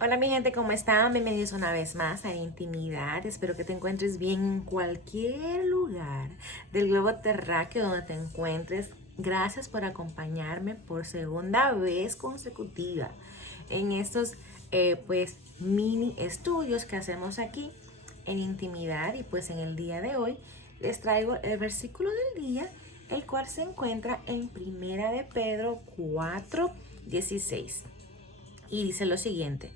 Hola mi gente, ¿cómo están? Bienvenidos una vez más a Intimidad. Espero que te encuentres bien en cualquier lugar del globo terráqueo donde te encuentres. Gracias por acompañarme por segunda vez consecutiva en estos mini estudios que hacemos aquí en Intimidad. Y pues en el día de hoy les traigo el versículo del día, el cual se encuentra en Primera de Pedro 4:16. Y dice lo siguiente: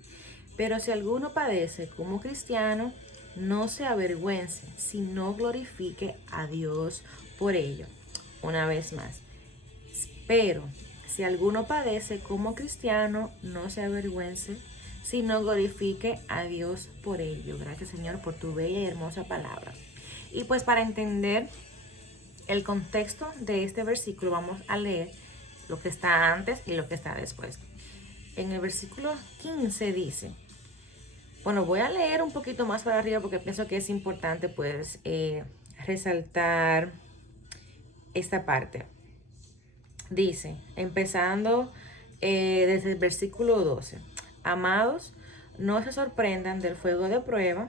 pero si alguno padece como cristiano, no se avergüence, sino glorifique a Dios por ello. Una vez más. Pero si alguno padece como cristiano, no se avergüence, sino glorifique a Dios por ello. Gracias, Señor, por tu bella y hermosa palabra. Y pues para entender el contexto de este versículo, vamos a leer lo que está antes y lo que está después. En el versículo 15 dice: bueno, voy a leer un poquito más para arriba porque pienso que es importante pues resaltar esta parte. Dice, empezando desde el versículo 12: amados, no se sorprendan del fuego de prueba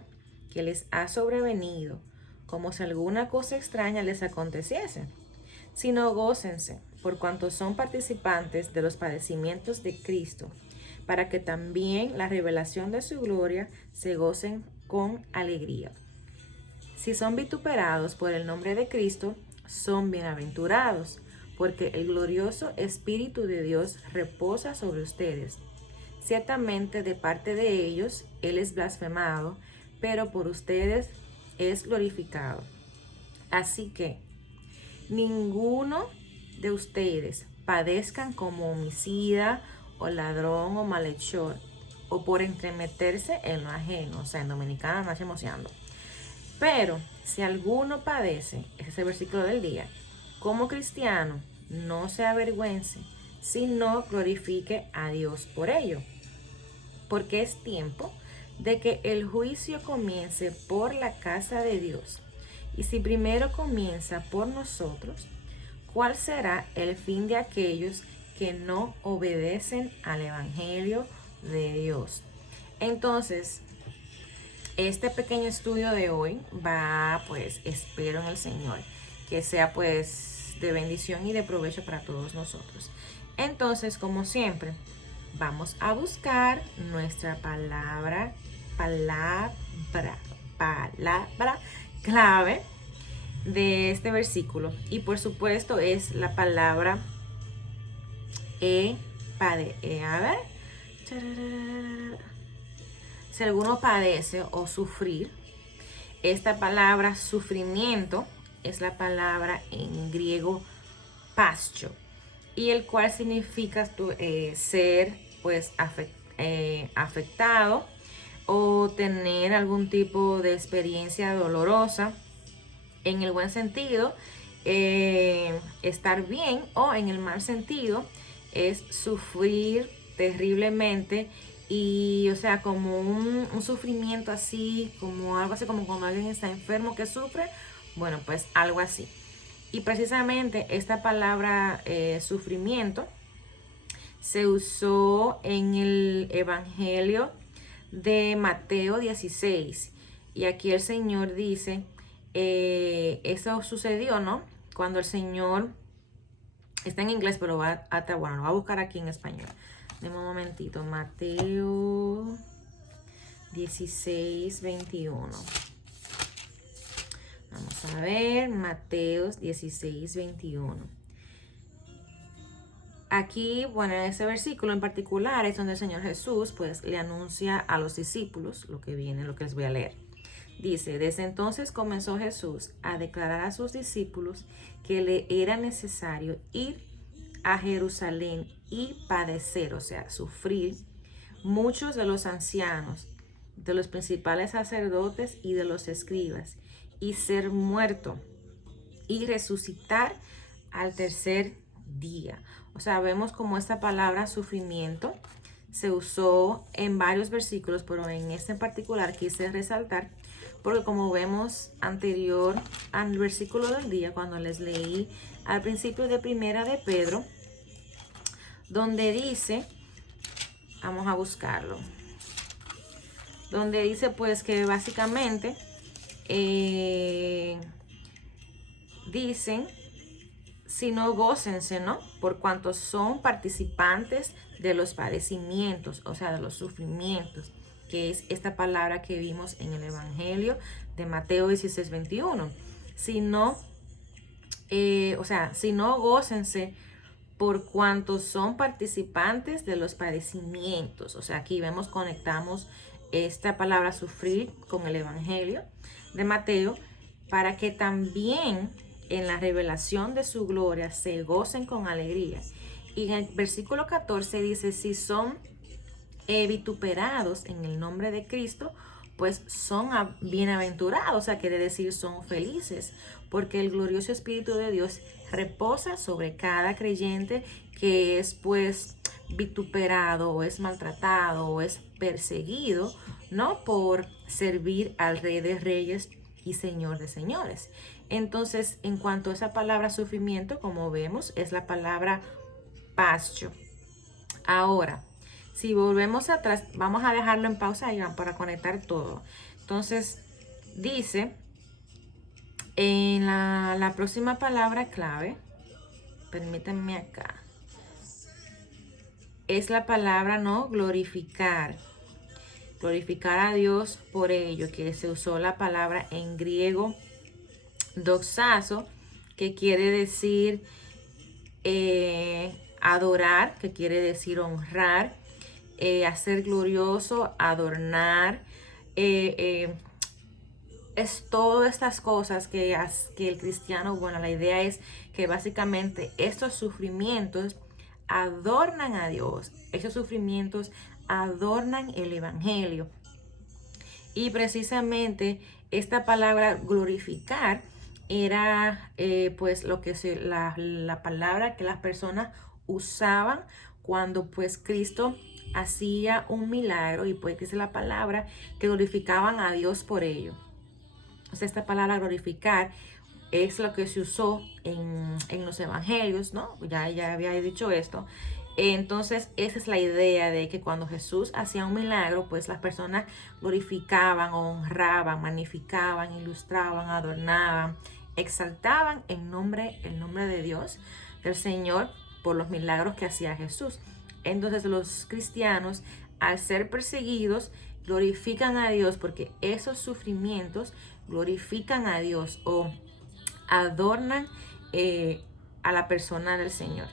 que les ha sobrevenido, como si alguna cosa extraña les aconteciese, sino gócense por cuanto son participantes de los padecimientos de Cristo, para que también la revelación de su gloria se gocen con alegría. Si son vituperados por el nombre de Cristo, son bienaventurados, porque el glorioso Espíritu de Dios reposa sobre ustedes. Ciertamente de parte de ellos Él es blasfemado, pero por ustedes es glorificado. Así que ninguno de ustedes padezcan como homicida o ladrón o malhechor, o por entremeterse en lo ajeno. O sea, en dominicana no emocionando. Pero si alguno padece, ese es el versículo del día, como cristiano, no se avergüence, sino glorifique a Dios por ello. Porque es tiempo de que el juicio comience por la casa de Dios. Y si primero comienza por nosotros, ¿cuál será el fin de aquellos que no obedecen al Evangelio de Dios? Entonces, este pequeño estudio de hoy va, pues, espero en el Señor, que sea pues de bendición y de provecho para todos nosotros. Entonces, como siempre, vamos a buscar nuestra palabra clave de este versículo. Y por supuesto es la palabra a ver. Si alguno padece o sufrir, esta palabra sufrimiento es la palabra en griego pascho, y el cual significa ser pues afectado o tener algún tipo de experiencia dolorosa en el buen sentido, estar bien, o en el mal sentido es sufrir terriblemente. Y o sea, como un sufrimiento así, como algo así como cuando alguien está enfermo que sufre, bueno, pues algo así. Y precisamente esta palabra sufrimiento se usó en el Evangelio de Mateo 16. Y aquí el Señor dice, eso sucedió, ¿no? Cuando el Señor, está en inglés, pero bueno, lo va a buscar aquí en español. Deme un momentito. Mateo 16:21. Vamos a ver, Mateo 16:21. Aquí, bueno, en ese versículo en particular es donde el Señor Jesús pues le anuncia a los discípulos lo que viene, lo que les voy a leer. Dice: desde entonces comenzó Jesús a declarar a sus discípulos que le era necesario ir a Jerusalén y padecer, o sea, sufrir, muchos de los ancianos, de los principales sacerdotes y de los escribas, y ser muerto y resucitar al tercer día. O sea, vemos como esta palabra sufrimiento se usó en varios versículos, pero en este en particular quise resaltar porque, como vemos anterior al versículo del día, cuando les leí al principio de Primera de Pedro, donde dice, vamos a buscarlo, donde dice pues que básicamente dicen, sino gócense, ¿no? Por cuanto son participantes de los padecimientos, o sea, de los sufrimientos, que es esta palabra que vimos en el Evangelio de Mateo 16:21. Sino, sino gócense por cuanto son participantes de los padecimientos. O sea, aquí vemos, conectamos esta palabra sufrir con el Evangelio de Mateo, para que también en la revelación de su gloria se gocen con alegría. Y en el versículo 14 dice, si son vituperados en el nombre de Cristo, pues son bienaventurados, o sea, quiere decir son felices, porque el glorioso Espíritu de Dios reposa sobre cada creyente que es pues vituperado o es maltratado o es perseguido, ¿no? Por servir al Rey de Reyes y Señor de Señores. Entonces, en cuanto a esa palabra sufrimiento, como vemos, es la palabra pascho. Ahora, si volvemos atrás, vamos a dejarlo en pausa ahí para conectar todo. Entonces, dice en la próxima palabra clave, permítanme acá, es la palabra, ¿no? Glorificar. Glorificar a Dios por ello, que se usó la palabra en griego doxazo, que quiere decir adorar, que quiere decir honrar, hacer glorioso, adornar, es todas estas cosas que el cristiano, bueno, la idea es que básicamente estos sufrimientos adornan a Dios, esos sufrimientos adornan el Evangelio. Y precisamente esta palabra glorificar era pues lo que la palabra que las personas usaban cuando pues Cristo hacía un milagro, y pues dice la palabra que glorificaban a Dios por ello. O sea, esta palabra glorificar es lo que se usó en los evangelios, ¿no? Ya había dicho esto. Entonces, esa es la idea de que cuando Jesús hacía un milagro, pues las personas glorificaban, honraban, magnificaban, ilustraban, adornaban, exaltaban el nombre de Dios, del Señor, por los milagros que hacía Jesús. Entonces, los cristianos, al ser perseguidos, glorifican a Dios porque esos sufrimientos glorifican a Dios o adornan a la persona del Señor.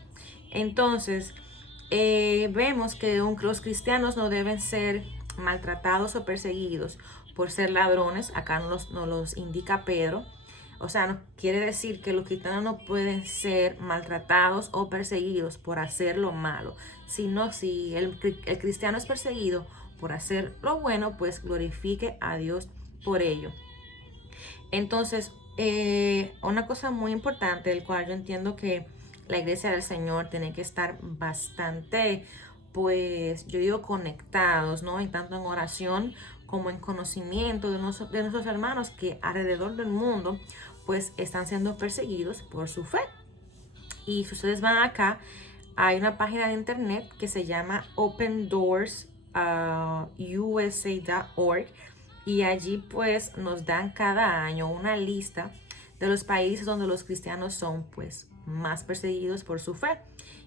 Entonces, vemos que los cristianos no deben ser maltratados o perseguidos por ser ladrones. Acá nos los indica Pedro. O sea, no quiere decir que los cristianos no pueden ser maltratados o perseguidos por hacer lo malo, sino si el cristiano es perseguido por hacer lo bueno, pues glorifique a Dios por ello. Entonces, una cosa muy importante, el cual yo entiendo que la iglesia del Señor tiene que estar bastante, pues yo digo conectados, ¿no? Y tanto en oración como en conocimiento de nuestros hermanos que alrededor del mundo pues están siendo perseguidos por su fe. Y si ustedes van acá, hay una página de internet que se llama opendoorusa.org, y allí pues nos dan cada año una lista de los países donde los cristianos son pues más perseguidos por su fe.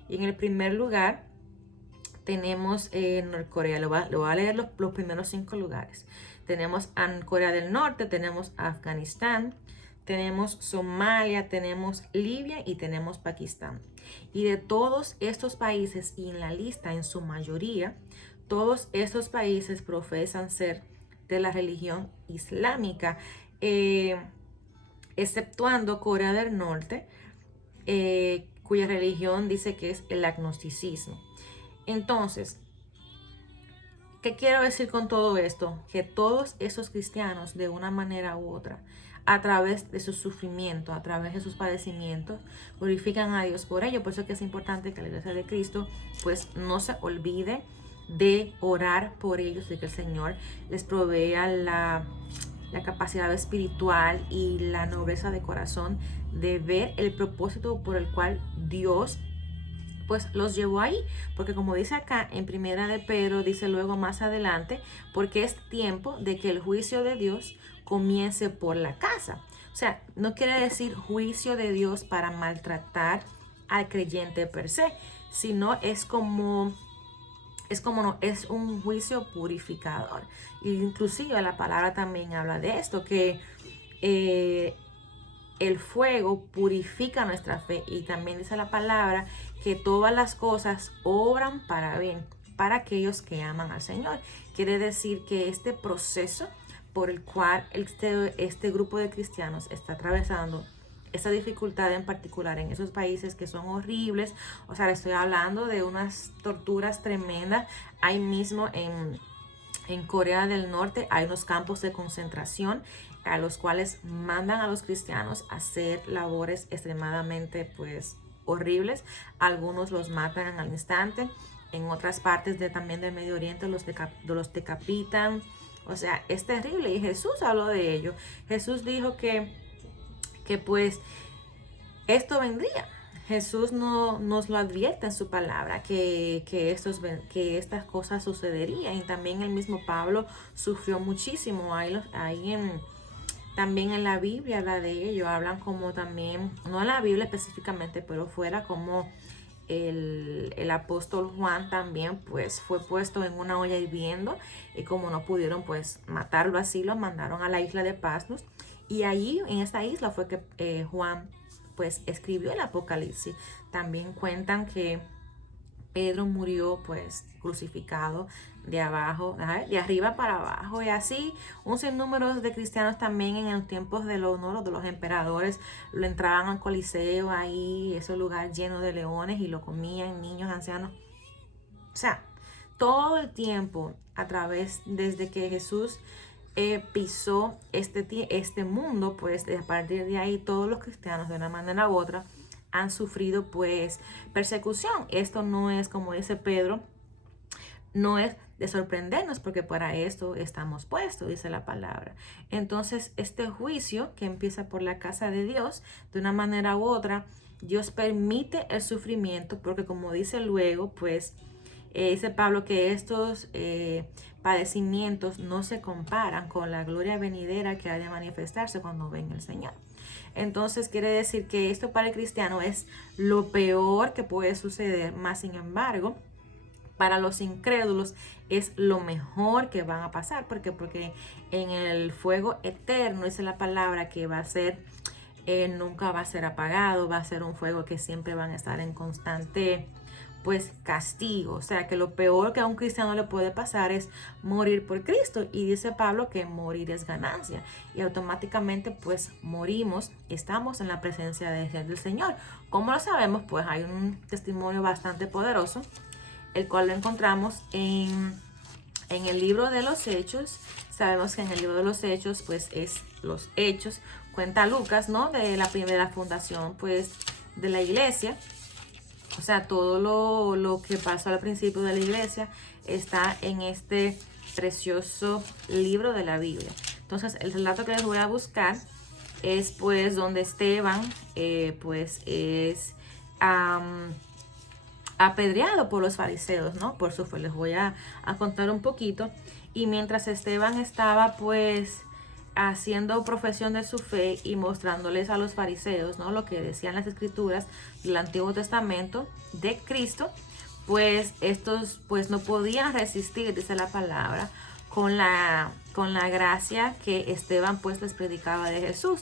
Y en el primer lugar tenemos Norcorea. Lo voy a leer los primeros 5 lugares. Tenemos a Corea del Norte, tenemos Afganistán, tenemos Somalia, tenemos Libia y tenemos Pakistán. Y de todos estos países, y en la lista en su mayoría, todos estos países profesan ser de la religión islámica, exceptuando Corea del Norte, cuya religión dice que es el agnosticismo. Entonces, ¿qué quiero decir con todo esto? Que todos esos cristianos, de una manera u otra, a través de su sufrimiento, a través de sus padecimientos, glorifican a Dios por ello. Por eso es que es importante que la iglesia de Cristo pues no se olvide de orar por ellos, de que el Señor les provea la capacidad espiritual y la nobleza de corazón de ver el propósito por el cual Dios pues los llevó ahí, porque como dice acá en Primera de Pedro, dice luego más adelante, porque es tiempo de que el juicio de Dios comience por la casa. O sea, no quiere decir juicio de Dios para maltratar al creyente per se, sino es un juicio purificador. Inclusive la palabra también habla de esto, que eh, el fuego purifica nuestra fe, y también dice la palabra que todas las cosas obran para bien para aquellos que aman al Señor. Quiere decir que este proceso por el cual este grupo de cristianos está atravesando esa dificultad en particular en esos países que son horribles, o sea, le estoy hablando de unas torturas tremendas. Ahí mismo en Corea del Norte hay unos campos de concentración a los cuales mandan a los cristianos a hacer labores extremadamente pues horribles. Algunos los matan al instante. En otras partes también del Medio Oriente los decapitan. O sea, es terrible, y Jesús habló de ello. Jesús dijo que pues esto vendría. Jesús no, nos lo advierte en su palabra, que estas cosas sucederían. Y también el mismo Pablo sufrió muchísimo. También en la Biblia habla de ello. Hablan como también, no en la Biblia específicamente, pero fuera, como el apóstol Juan también pues fue puesto en una olla hirviendo, y como no pudieron pues matarlo así, lo mandaron a la isla de Patmos, y allí en esta isla fue que Juan pues escribió el Apocalipsis. También cuentan que Pedro murió pues crucificado de abajo, de arriba para abajo, y así un sinnúmero de cristianos también en los tiempos de los emperadores lo entraban al Coliseo, ahí ese lugar lleno de leones, y lo comían niños, ancianos. O sea, todo el tiempo desde que Jesús pisó este mundo, pues a partir de ahí todos los cristianos de una manera u otra han sufrido pues persecución. Esto no es, como dice Pedro, no es de sorprendernos, porque para esto estamos puestos, dice la palabra. Entonces, este juicio que empieza por la casa de Dios, de una manera u otra, Dios permite el sufrimiento, porque como dice luego, pues dice Pablo que estos padecimientos no se comparan con la gloria venidera que ha de manifestarse cuando venga el Señor. Entonces quiere decir que esto para el cristiano es lo peor que puede suceder, más sin embargo, para los incrédulos es lo mejor que van a pasar. ¿Por qué? Porque en el fuego eterno, dice la palabra, que va a ser, nunca va a ser apagado, va a ser un fuego que siempre van a estar en constante pues castigo. O sea, que lo peor que a un cristiano le puede pasar es morir por Cristo, y dice Pablo que morir es ganancia, y automáticamente pues morimos, estamos en la presencia del Señor. ¿Cómo lo sabemos? Pues hay un testimonio bastante poderoso, el cual lo encontramos en el libro de los Hechos. Sabemos que en el libro de los Hechos pues es los Hechos, cuenta Lucas, ¿no? De la primera fundación pues de la iglesia. O sea, todo lo que pasó al principio de la iglesia está en este precioso libro de la Biblia. Entonces, el relato que les voy a buscar es pues donde Esteban pues es apedreado por los fariseos, ¿no? Por su fe. Les voy a contar un poquito. Y mientras Esteban estaba pues haciendo profesión de su fe y mostrándoles a los fariseos, ¿no?, lo que decían las escrituras del Antiguo Testamento de Cristo, pues estos pues no podían resistir, dice la palabra, con la gracia que Esteban pues les predicaba de Jesús.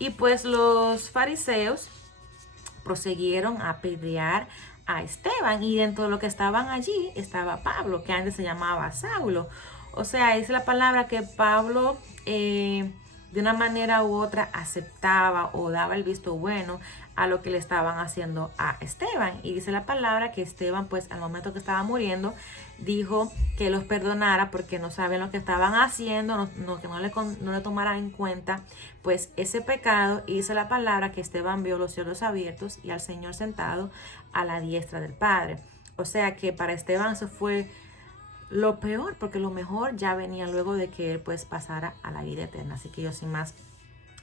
Y pues los fariseos prosiguieron a apedrear a Esteban, y dentro de lo que estaban allí estaba Pablo, que antes se llamaba Saulo. O sea, dice la palabra que Pablo de una manera u otra aceptaba o daba el visto bueno a lo que le estaban haciendo a Esteban. Y dice la palabra que Esteban pues al momento que estaba muriendo dijo que los perdonara, porque no saben lo que estaban haciendo, que no le tomara en cuenta pues ese pecado. Y dice la palabra que Esteban vio los cielos abiertos y al Señor sentado a la diestra del Padre. O sea que para Esteban eso fue lo peor, porque lo mejor ya venía luego de que él pues pasara a la vida eterna. Así que yo sin más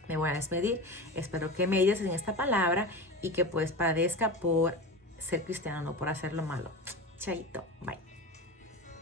me voy a despedir. Espero que me ayudes en esta palabra y que pues padezca por ser cristiano, no por hacer lo malo. Chaito, bye.